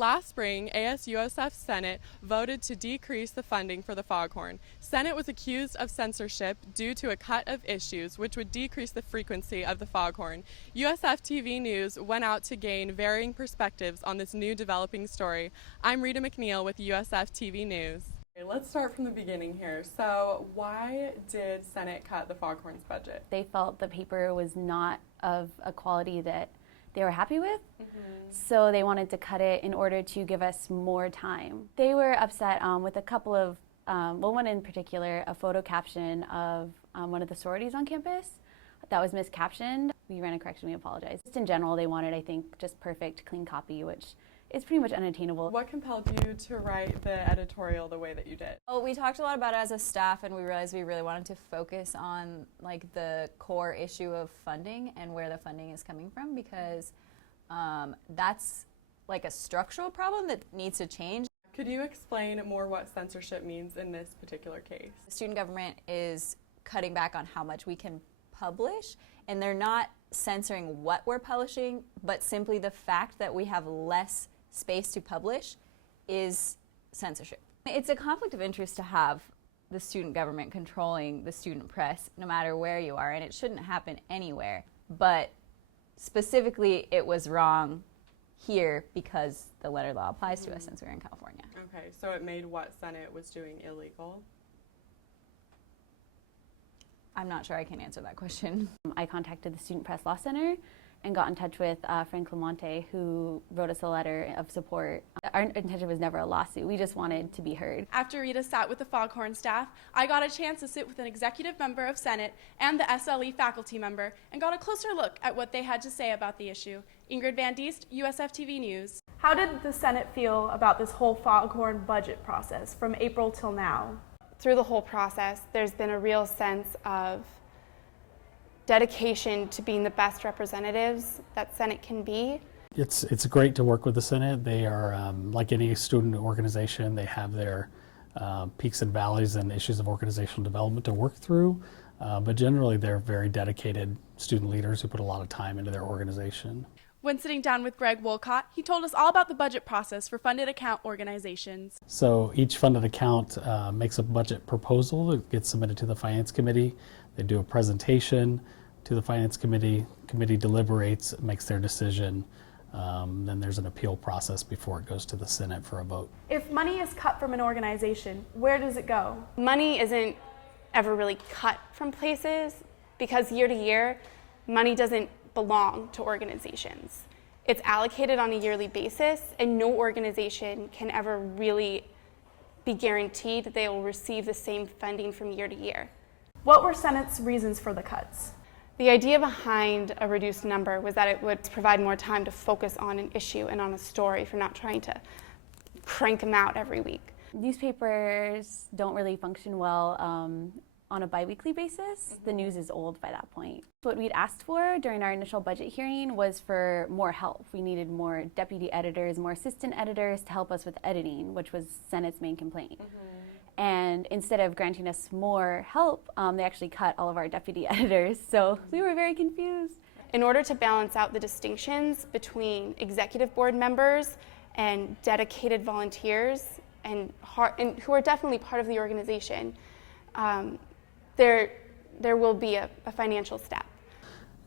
Last spring, ASUSF Senate voted to decrease the funding for the Foghorn. Senate was accused of censorship due to a cut of issues, which would decrease the frequency of the Foghorn. USFtv News went out to gain varying perspectives on this new developing story. I'm Rita McNeil with USFtv News. Let's start from the beginning here. So why did Senate cut the Foghorn's budget? They felt the paper was not of a quality that they were happy with, so they wanted to cut it in order to give us more time. They were upset with a couple of, well, one in particular, a photo caption of one of the sororities on campus that was miscaptioned. We ran a correction, we apologize. Just in general, they wanted, I think, just perfect, clean copy, which is pretty much unattainable. What compelled you to write the editorial the way that you did? Well, we talked a lot about it as a staff, and we realized we really wanted to focus on like the core issue of funding and where the funding is coming from, because that's like a structural problem that needs to change. Could you explain more what censorship means in this particular case? The student government is cutting back on how much we can publish, and they're not censoring what we're publishing, but simply the fact that we have less space to publish is censorship. It's a conflict of interest to have the student government controlling the student press no matter where you are, and it shouldn't happen anywhere. But specifically, it was wrong here because the letter law applies to us since we're in California. Okay, so it made what Senate was doing illegal? I'm not sure I can answer that question. I contacted the Student Press Law Center and got in touch with Frank Lamonte, who wrote us a letter of support. Our intention was never a lawsuit. We just wanted to be heard. After Rita sat with the Foghorn staff, I got a chance to sit with an executive member of Senate and the SLE faculty member and got a closer look at what they had to say about the issue. Ingrid Diest, USFtv News. How did the Senate feel about this whole Foghorn budget process from April till now? Through the whole process, there's been a real sense of dedication to being the best representatives that Senate can be. It's great to work with the Senate. They are, like any student organization, they have their peaks and valleys and issues of organizational development to work through, but generally they're very dedicated student leaders who put a lot of time into their organization. When sitting down with Greg Wolcott, he told us all about the budget process for funded account organizations. So each funded account makes a budget proposal that gets submitted to the Finance Committee. They do a presentation to the Finance Committee. Committee deliberates, makes their decision. Then there's an appeal process before it goes to the Senate for a vote. If money is cut from an organization, where does it go? Money isn't ever really cut from places because year to year, money doesn't belong to organizations. It's allocated on a yearly basis, and no organization can ever really be guaranteed that they will receive the same funding from year to year. What were Senate's reasons for the cuts? The idea behind a reduced number was that it would provide more time to focus on an issue and on a story for not trying to crank them out every week. Newspapers don't really function well on a bi-weekly basis. The news is old by that point. What we'd asked for during our initial budget hearing was for more help. We needed more deputy editors, more assistant editors to help us with editing, which was Senate's main complaint. And instead of granting us more help, they actually cut all of our deputy editors, so we were very confused. In order to balance out the distinctions between executive board members and dedicated volunteers and who are definitely part of the organization, there will be a financial step.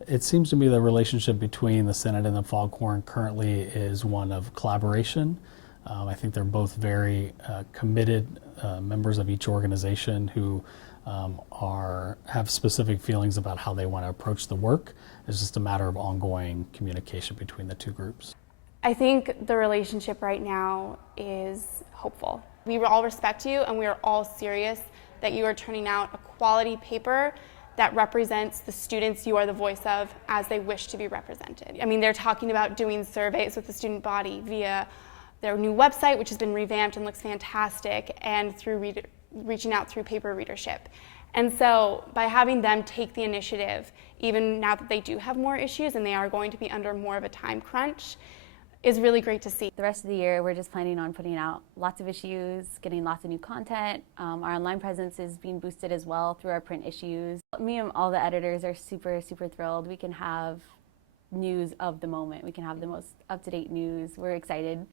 It seems to me the relationship between the Senate and the Foghorn currently is one of collaboration. I think they're both very committed members of each organization who have specific feelings about how they want to approach the work. It's just a matter of ongoing communication between the two groups. I think the relationship right now is hopeful. We all respect you, and we are all serious that you are turning out a quality paper that represents the students you are the voice of as they wish to be represented. I mean, they're talking about doing surveys with the student body via their new website, which has been revamped and looks fantastic, and through reaching out through paper readership. And so by having them take the initiative, even now that they do have more issues and they are going to be under more of a time crunch, is really great to see. The rest of the year, we're just planning on putting out lots of issues, getting lots of new content. Our online presence is being boosted as well through our print issues. Me and all the editors are super, super thrilled. We can have news of the moment. We can have the most up-to-date news. We're excited